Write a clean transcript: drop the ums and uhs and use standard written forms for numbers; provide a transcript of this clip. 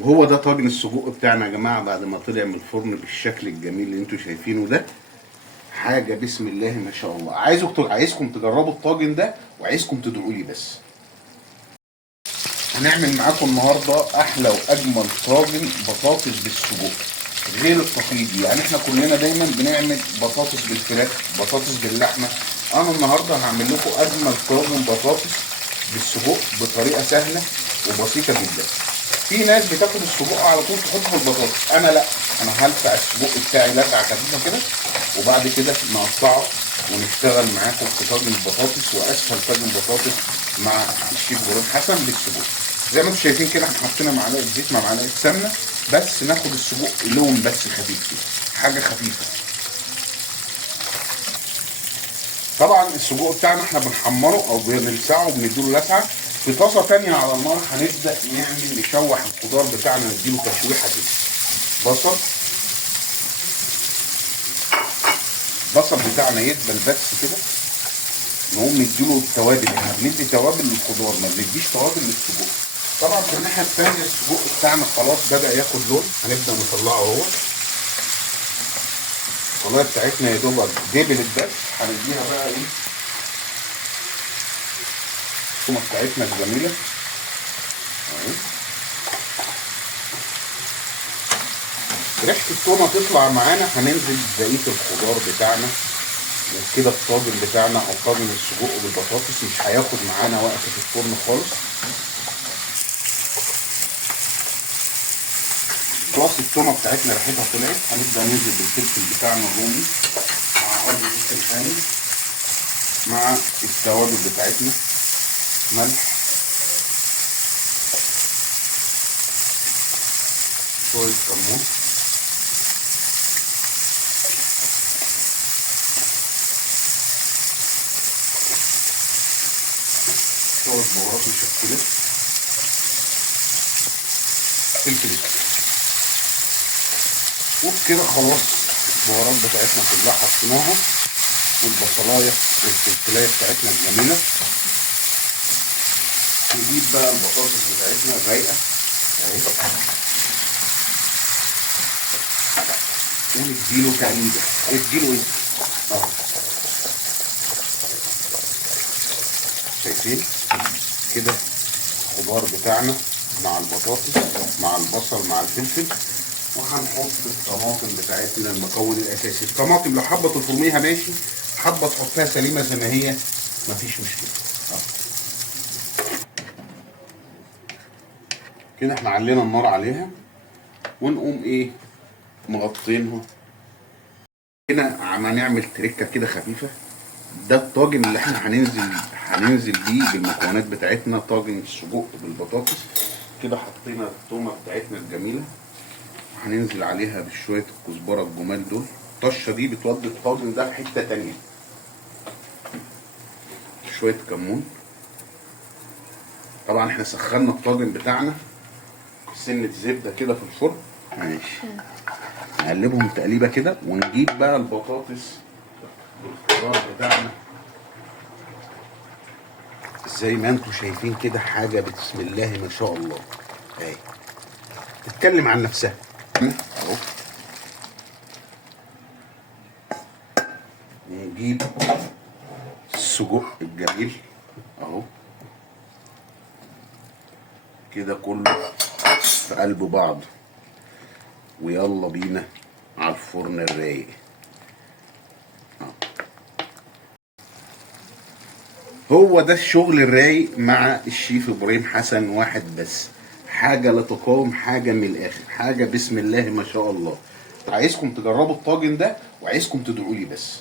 وهو ده طاجن السجق بتاعنا يا جماعه بعد ما طلع من الفرن بالشكل الجميل اللي انتوا شايفينه ده. حاجه بسم الله ما شاء الله. عايزكم تجربوا الطاجن ده وعايزكم تدعوا لي بس. هنعمل معاكم النهارده احلى واجمل طاجن بطاطس بالسجق غير التقليدي. يعني احنا كلنا دايما بنعمل بطاطس بالفراخ، بطاطس باللحمه. انا النهارده هعمل لكم اجمل طاجن بطاطس بالسجق بطريقه سهله وبسيطه جدا. في ناس بتاخد السجق على طول تحطه في البطاطس، انا لا، انا هلسع السجق بتاعي لسعه خفيفه كده وبعد كده نقطعه ونشتغل معاكم في طاجن البطاطس واسهل طاجن بطاطس مع الشيف ابراهيم حسن بالسجق. زي ما انتم شايفين كده احنا حطينا معلقه زيت مع معلقه سمنه بس ناخد السجق لون بس خفيف كده، حاجه خفيفه. طبعا السجق بتاعنا احنا بنحمره او بنلسعه وبنديله لسعه. في طاسه ثانيه على النار هنبدا نشوح الخضار بتاعنا نديله تشويحه كده. البصل بتاعنا يدبل بس كده، نقوم نديله التوابل. احنا بندي توابل للخضار ما بنديش توابل للسجق. طبعا في الناحيه الثانيه السجق بتاعنا خلاص بدا ياخد لون، هنبدا نطلعه اهو. الخلايه بتاعتنا يا دوبك دبلت بس، هنديها بقى ايه التومه بتاعتنا الجميله اهي. ريحه التومه تطلع معانا هننزل بقيه الخضار بتاعنا وكده الطاجن بتاعنا او طاجن السجق بالبطاطس مش هياخد معانا وقت في الفرن خالص. خلاص التومه بتاعتنا ريحتها طلعت، هنبدا ننزل بالفلفل بتاعنا الرومي مع قرن فلفل حامي مع التوابل بتاعتنا، ملح، شويه كمون، شويه بهارات مشكله، فلفل اسود. وبكده خلاص البهارات بتاعتنا كلها حطيناها والبصلايه والفلفلايه بتاعتنا الجميله. نجيب بقى البطاطس بتاعتنا الرايقه اهي ونديله تقليبه. اديله ايه اهو، شايفين كده الخضار بتاعنا مع البطاطس مع البصل مع الفلفل. وهنحط الطماطم بتاعتنا المكون الاساسي. الطماطم لو حابه تفرميها ماشي، حابه تحطها سليمه زي ما هي مفيش مشكله. كده احنا علينا النار عليها ونقوم ايه مغطينها. هنا هنعمل تريكه كده خفيفه. ده الطاجن اللي احنا هننزل بيه بالمكونات بتاعتنا، طاجن السجق بالبطاطس. كده حطينا التومه بتاعتنا الجميله وهننزل عليها بشويه الكزبره الجمال دول. الطشه دي بتودي الطاجن ده في حته تانيه. شويه كمون. طبعا احنا سخنا الطاجن بتاعنا سنه زبده كده في الفرن ماشي. نقلبهم تقليبه كده ونجيب بقى البطاطس والخضار بتاعنا زي ما انتم شايفين كده. حاجه بسم الله ما شاء الله اهي تتكلم عن نفسها اهو. نجيب السجق الجميل اهو كده كله في قلب بعض ويلا بينا على الفرن الرايق. هو ده الشغل الرايق مع الشيف ابراهيم حسن واحد بس. حاجه لا تقاوم، حاجه من الاخر، حاجه بسم الله ما شاء الله. عايزكم تجربوا الطاجن ده وعايزكم تدعوا لي بس.